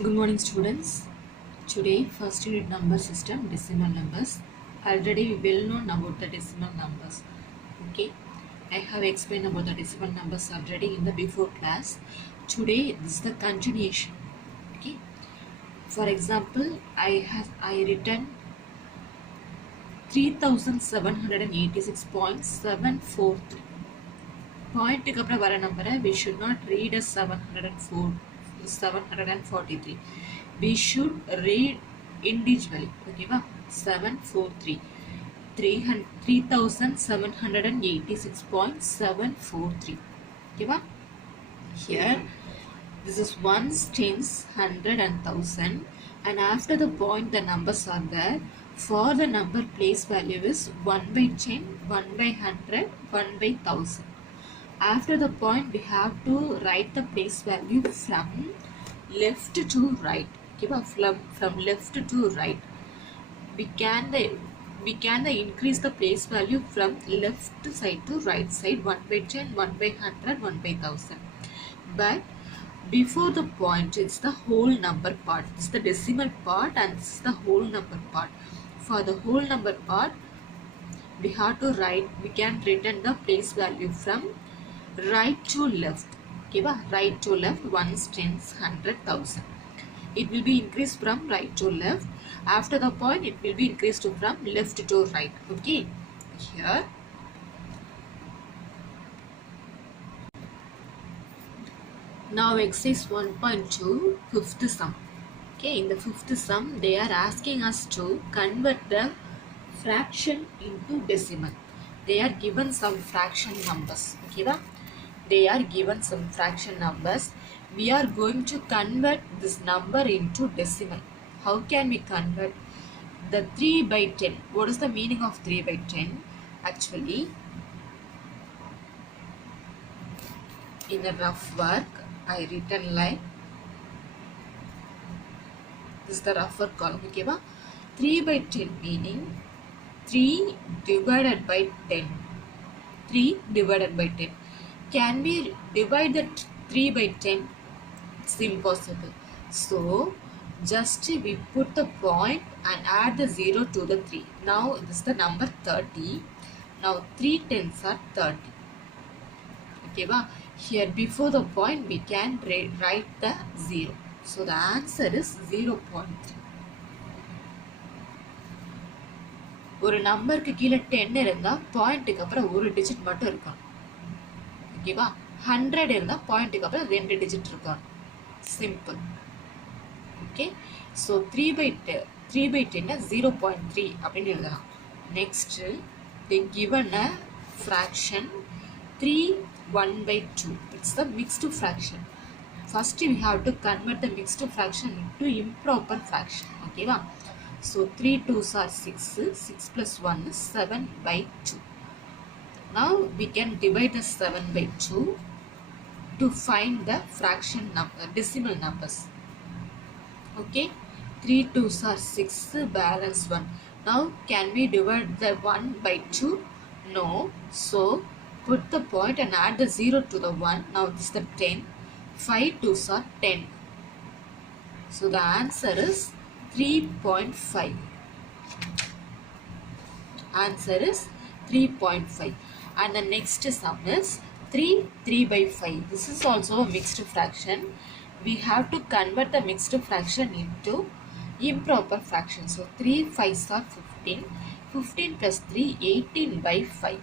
Good morning, students. Today, first unit number system, decimal numbers. Already we well known about the decimal numbers. Okay, I have explained about the decimal numbers already in the before class. Today, this is the continuation. Okay, for example, I written 3786.743. Point அப்புறம் வர நம்பரை we should not read as 743. We should read individually. ஓகேவா 743 3786.743. ஓகேவா here this is ones, tens, hundred and thousand, and after the point the numbers are there. For the number place value is 1 by 10, 1 by 100, 1 by 1000. After the point we have to write the place value from left to right. Okay, from left to right. We can increase the place value from left side to right side, 1 by 10, 1 by 100, 1 by 1000. But before the point it's the whole number part. It's the decimal part and this is the whole number part. For the whole number part we have to write, we can written the place value from right to left. Okay, right to left, ones, tens, 100,000. It will be increased from right to left. After the point it will be increased from left to right. Okay, here now exercise 1.2 fifth sum. Okay, in the fifth sum they are asking us to convert the fraction into decimal. They are given some fraction numbers. Okay, they are given some fraction numbers. We are going to convert this number into decimal. How can we convert the 3 by 10? What is the meaning of 3 by 10? Actually, in a rough work I written like this is the rough work column. Okay, 3 by 10 meaning 3 divided by 10. 3 divided by 10. Can we divide the 3 by 10? It's impossible. So just we put the point and add the 0 to the 3. Now this is the number 30. Now 3 tens are 30. Okay, here before the point we can write the 0. So the answer is 0.3. ஒரு நம்பருக்கு கீழே 10 இருந்தா பாயிண்ட்டுக்கு அப்புறம் ஒரு digit மட்டும் இருக்கும். ஓகேவா 100 இருந்தா பாயிண்ட்டுக்கு அப்புறம் 2 டிஜிட் இருக்கும். சிம்பிள். ஓகே, ஸோ 3 by 10 0.3 அப்படின்னு எழுதலாம். Next they given a fraction 3 1 by 2. It's the mixed fraction. First we have to convert the mixed fraction into improper fraction. Okay, so 3 2s are 6. 6 plus 1 is 7 by 2. Now we can divide the 7 by 2 to find the fraction number, decimal numbers. Okay, 3 2s are 6, balance 1. Now can we divide the 1 by 2? No. So put the point and add the 0 to the 1. Now this is the 10. 5 2s are 10. So the answer is 3.5. Answer is 3.5. And the next sum is 3 by 5. This is also a mixed fraction. We have to convert the mixed fraction into improper fraction. So 3 5s are 15. 15 plus 3 18 by 5.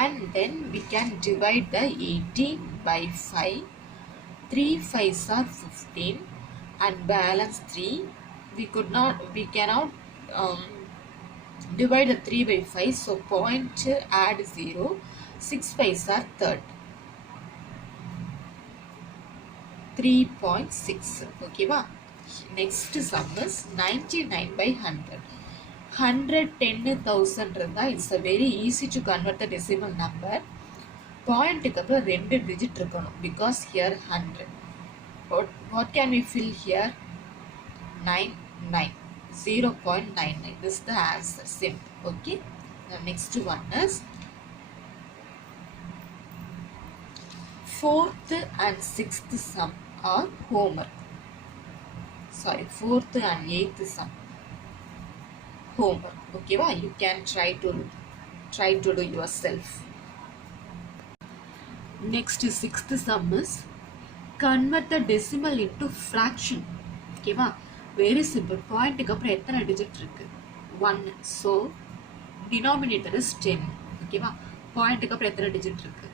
And then we can divide the 18 by 5. 3 5s are 15 and balance 3. We cannot divide the 3 by 5, so point add 0. 6 5s are 30. 3.6. Okay, next sum is 99 by 100. 110,000 இருந்தா it's a very easy to convert the decimal number. பாயிண்ட்டுக்கு அப்புறம் 2 digit இருக்கணும் because here 100. What can we fill here? 99. 0.99. This is the answer. Simple. Okay. The next one is fourth and sixth sum are homework. fourth and eighth sum homework. Okay, you can try to do yourself. Next sixth sum is convert the decimal into fraction. Okay, very simple. Point க்கு அப்புறம் எத்தனை digit இருக்கு? 1. So denominator is 10. Okay, point க்கு அப்புறம் எத்தனை digit இருக்கு?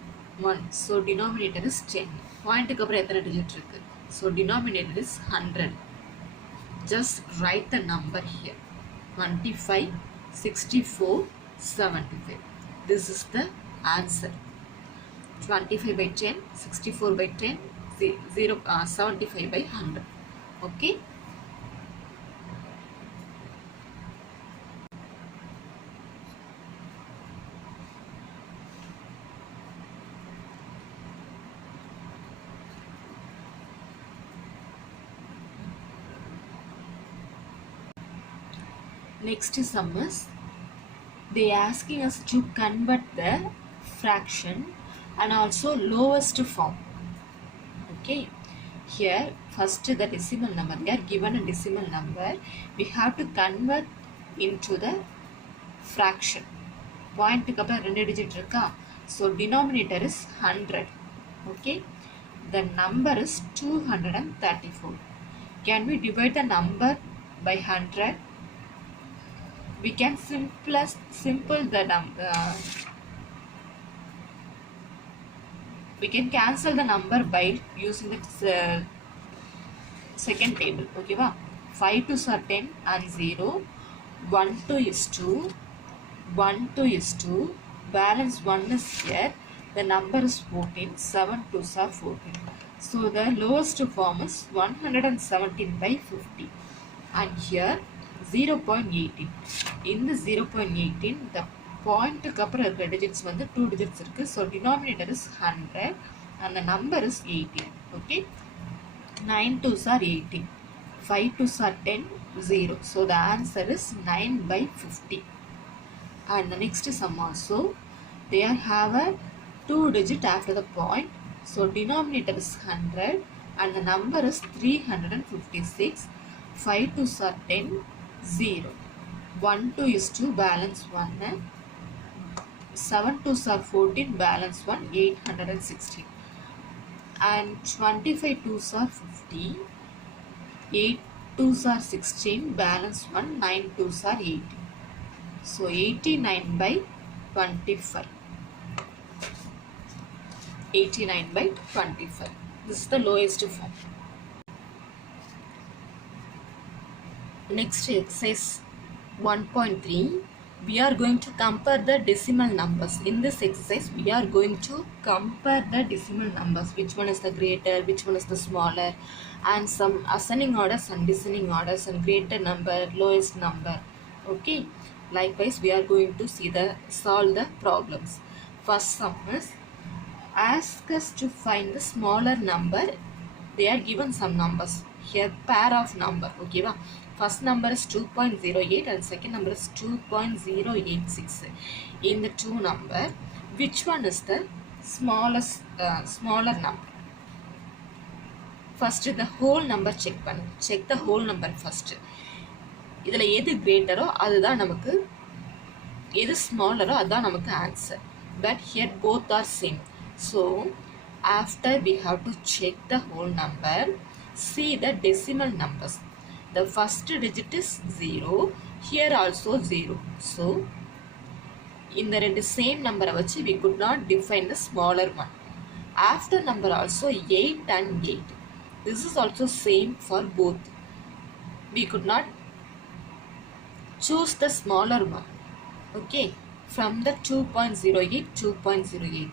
1. So denominator is 10. Point க்கு அப்புறம் எத்தனை digit இருக்கு? So denominator is 100. Just write the number here. 25, 64, 75. This is the answer. 25 by 10, 64 by 10, 75 by 100. Okay. Next sum is they asking us to convert the fraction and also lowest form. Okay, here first the decimal number, they are given a decimal number, we have to convert into the fraction. Point க்கு அப்புறம் 2 digit இருக்கா, so denominator is 100. Okay, the number is 234. Can we divide the number by 100? We can simple the number. We can cancel the number by using the second table. Okay, 5 2s are 10 and 0. 1 2 is 2. 1 2 is 2. Balance 1 is here. The number is 14. 7 2s are 14. So the lowest form is 117 by 50. And here 0.18. In the 0.18, the point க்கு அப்புறம் இருக்கிற digits வந்து 2 digits இருக்கு. So denominator is 100 and the number is 18. Okay, 9 2s are 18. 5 2s are 10. 0. So the answer is 9 by 50. And the next sum also, they have a 2 digit after the point. So denominator is 100 and the number is 356. 5 2s are 10. 0. 1 2 is 2, balance 1. 7 2s are 14, balance 1, 816. And 25 2s are 50. 8 2s are 16, balance 1, 9 2s are 80. So 89 by 25. 89 by 25. This is the lowest form. Next exercise 1.3, we are going to compare the decimal numbers. In this exercise we are going to compare the decimal numbers, which one is the greater, which one is the smaller, and some ascending orders and descending orders, and greater number, lowest number. Okay, likewise we are going to solve the problems. First sum is ask us to find the smaller number. They are given some numbers here, pair of number. Okay, first number is 2.08 and second number is 2.086. In the two number, which one is the smaller number? First the whole number check the whole number first. இதுல எது greaterோ அதுதான் நமக்கு, எது smallerோ அதுதான் நமக்கு answer. But here both are same. So after we have to check the whole number, see the decimal numbers. The first digit is 0. Here also 0. So in the same number we could not define the smaller one. After number also 8 and 8. This is also same for both. We could not choose the smaller one. Okay, from the 2.08, 2.08.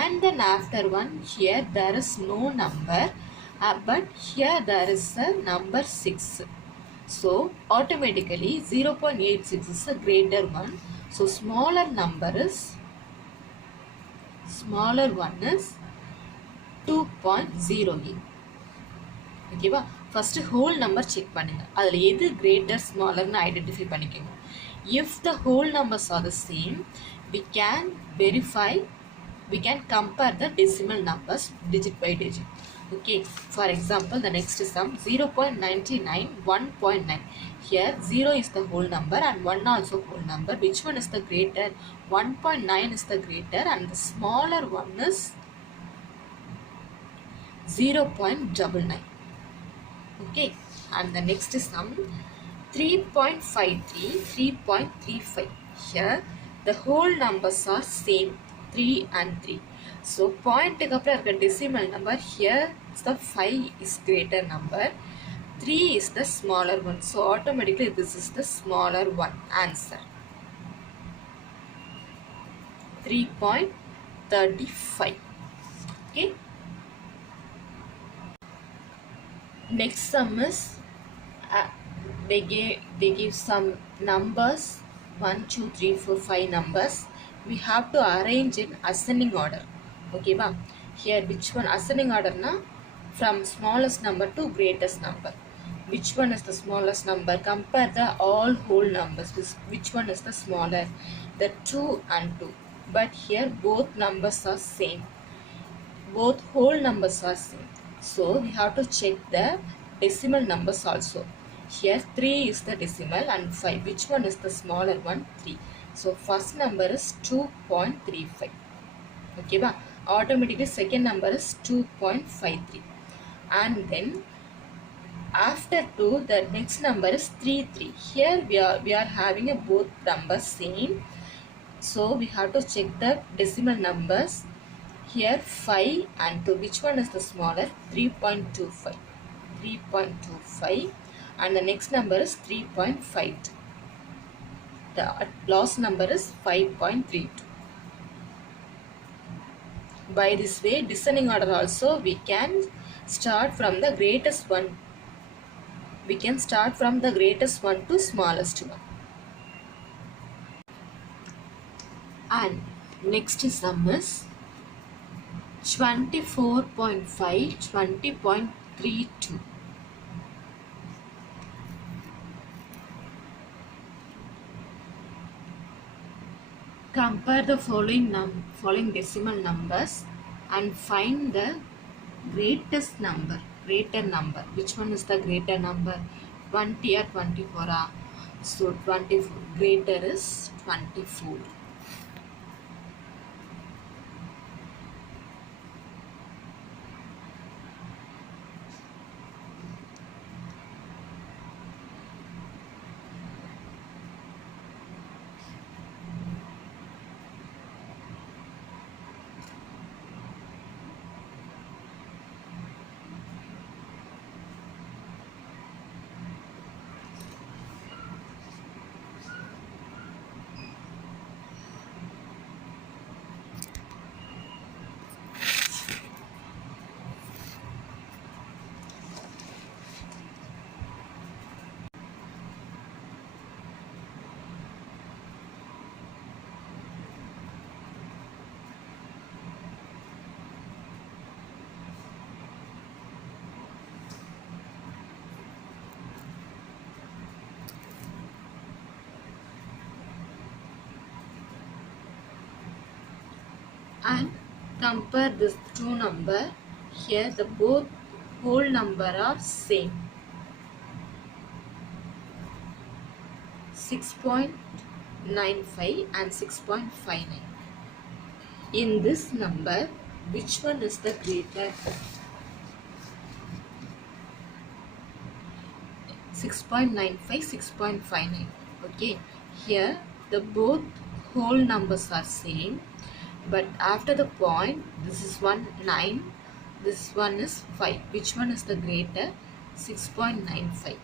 And then after one, here there is no number, but here there is a number 6. So automatically 0.86 is a greater one. So smaller one is 2.08. Okay, first whole number check பண்ணுங்க, அதுல எது greater smaller னு identify பண்ணிக்கங்க. If the whole numbers are the same, we can compare the decimal numbers digit by digit. Okay, for example, the next sum 0.99, 1.9. Here 0 is the whole number and 1 also whole number. Which one is the greater? 1.9 is the greater and the smaller one is 0.99. Okay, and the next sum 3.53, 3.35. Here the whole numbers are same, 3 and 3. So point decimal number, here the 5 is greater number, 3 is the smaller one. So automatically this is the smaller one. Answer 3.35. Okay. Next sum is they give some numbers, 1 2 3 4 5 numbers. We have to arrange in ascending order. Okay ba? Here which one ascending order na, from smallest number to greatest number. Which one is the smallest number? Compare the all whole numbers. Which one is the smaller? The 2 and 2. But here both numbers are same. Both whole numbers are same. So we have to check the decimal numbers also. Here 3 is the decimal and 5. Which one is the smaller one? 3. So first number is 2.35. Okay ba? Automatically second number is 2.53. And then after 2 the next number is 3. Here we are having a both numbers same. So we have to check the decimal numbers. Here 5 and 2. Which one is the smaller? 3.25. 3.25 and the next number is 3.52. The last number is 5.32. By this way, descending order also we can start from the greatest one. We can start from the greatest one to smallest one. And next sum is 24.5, 20.32. Compare the following decimal numbers and find the greatest number, greater number. Which one is the greater number? 20 or 24? So 24. Greater is 24. And compare this two number. Here the both whole number are same, 6.95 and 6.59. In this number, which one is the greater? 6.95, 6.59. Okay, here the both whole numbers are same, but after the point, this is 9, this one is 5. Which one is the greater? 6.95.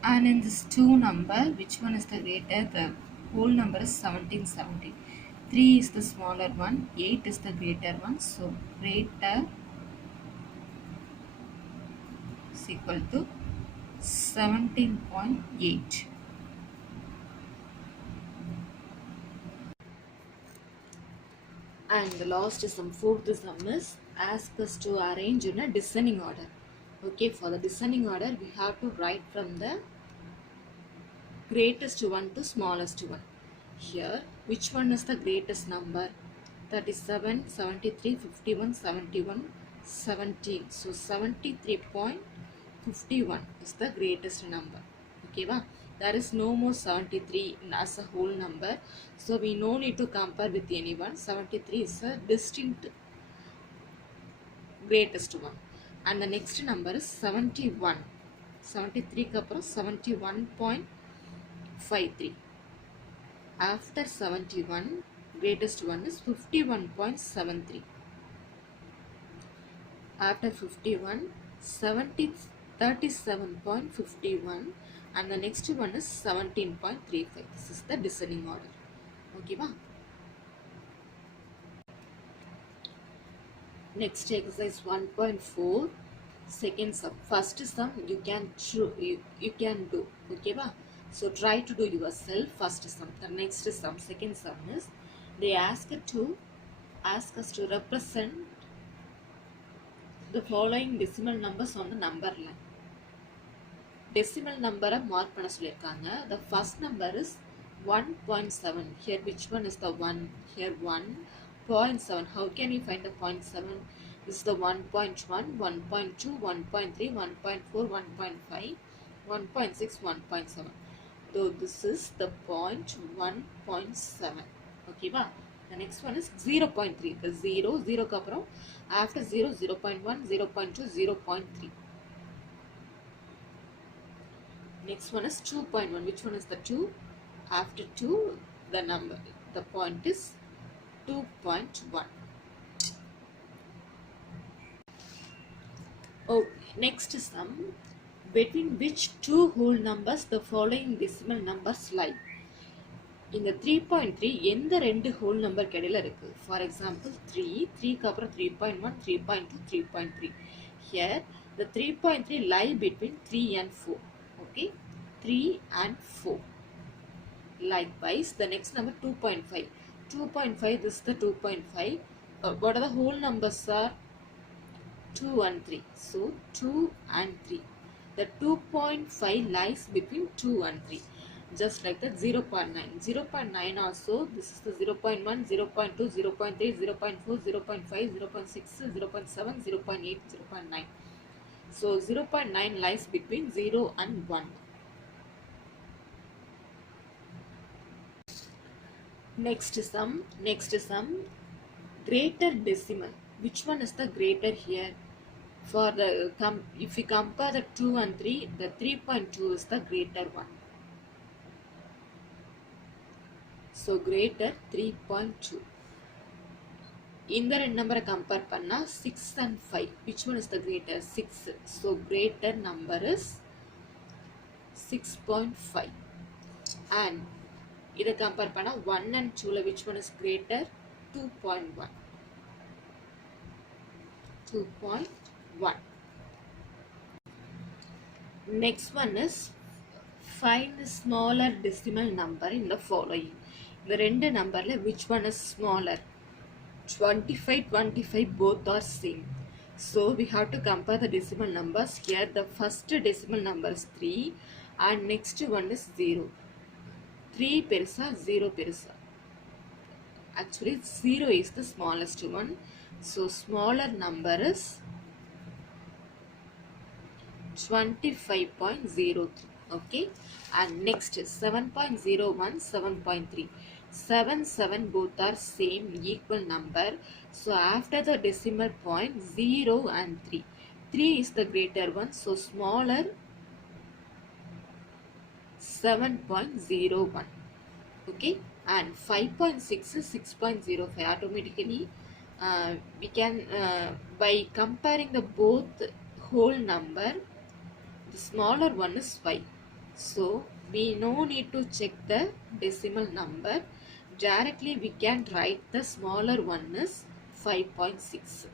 And in this two number, which one is the greater? The whole number is 1770. 3 is the smaller one, 8 is the greater one. So greater is equal to 17.8. And the last sum, fourth sum is ask us to arrange in a descending order. Okay, for the descending order, we have to write from the greatest one to smallest one. Here, which one is the greatest number? 37, 73, 51, 71, 17. So 73.51 is the greatest number. Okay, va? There is no more 73 as a whole number. So we no need to compare with anyone. 73 is a distinct greatest one. And the next number is 71. 73 ku appuram 71.53. After 71, greatest one is 51.73. After 51, 37.51, and the next one is 17.35. This is the descending order. Okay, va? Next exercise 1.4, second sum. First sum you can do. Okay, va? So try to do yourself. First sum. The next sum, second sum is they ask us to represent the following decimal numbers on the number line. Decimal number mark பண்ண சொல்லிருக்காங்க. The first number is 1.7. Here which one is the 1? Here 1.7. How can you find the 0.7? This is the 1.1, 1.2, 1.3, 1.4, 1.5, 1.6, 1.7. So this is the 1.7. Okay, va? The next one is 0.3. The 0 ku appuram after 0, 0.1, 0.2, 0.3. Next one is 2.1. Which one is the 2? After 2, the point is 2.1. Oh, next sum. Between which two whole numbers the following decimal numbers lie? In the 3.3, எந்த ரெண்டு whole number இடையில இருக்கு? For example, 3 க்கு அப்புறம் 3.1, 3.2, 3.3. Here, the 3.3 lie between 3 and 4. Okay, 3 and 4. Likewise, the next number 2.5. 2.5, this is the 2.5. What are the whole numbers are? 2 and 3. So 2 and 3. The 2.5 lies between 2 and 3. Just like that, 0.9. 0.9 also, this is the 0.1, 0.2, 0.3, 0.4, 0.5, 0.6, 0.7, 0.8, 0.9. So 0.9 lies between 0 and 1. Next sum, greater decimal. Which one is the greater here? For the if we compare the 2 and 3, the 3.2 is the greater one. So greater 3.2. இந்த ரெண்டு நம்பரை compare பண்ணா 6 and 5. Which one is the greater? 6. So greater number is 6.5. And இதை compare பண்ணா 1 and 2, which one is greater? 2.1. 2.1. Next one is find the smaller decimal number in the following. இந்த ரெண்டு நம்பர்ல which one is smaller? 25, 25 both are same. So we have to compare the decimal numbers. Here the first decimal number is 3 and next one is 0. 3 பெருசா 0 பெருசா? Actually 0 is the smallest one. So smaller number is 25.03. Okay, and next is 7.01, 7.3. 7, 7 both are same equal number. So after the decimal point 0 and 3. 3 is the greater one. So smaller 7.01. Okay, and 5.6 is 6.05. Automatically we can by comparing the both whole number, the smaller one is 5. So we no need to check the decimal number. directly we can write the smaller one is 5.6.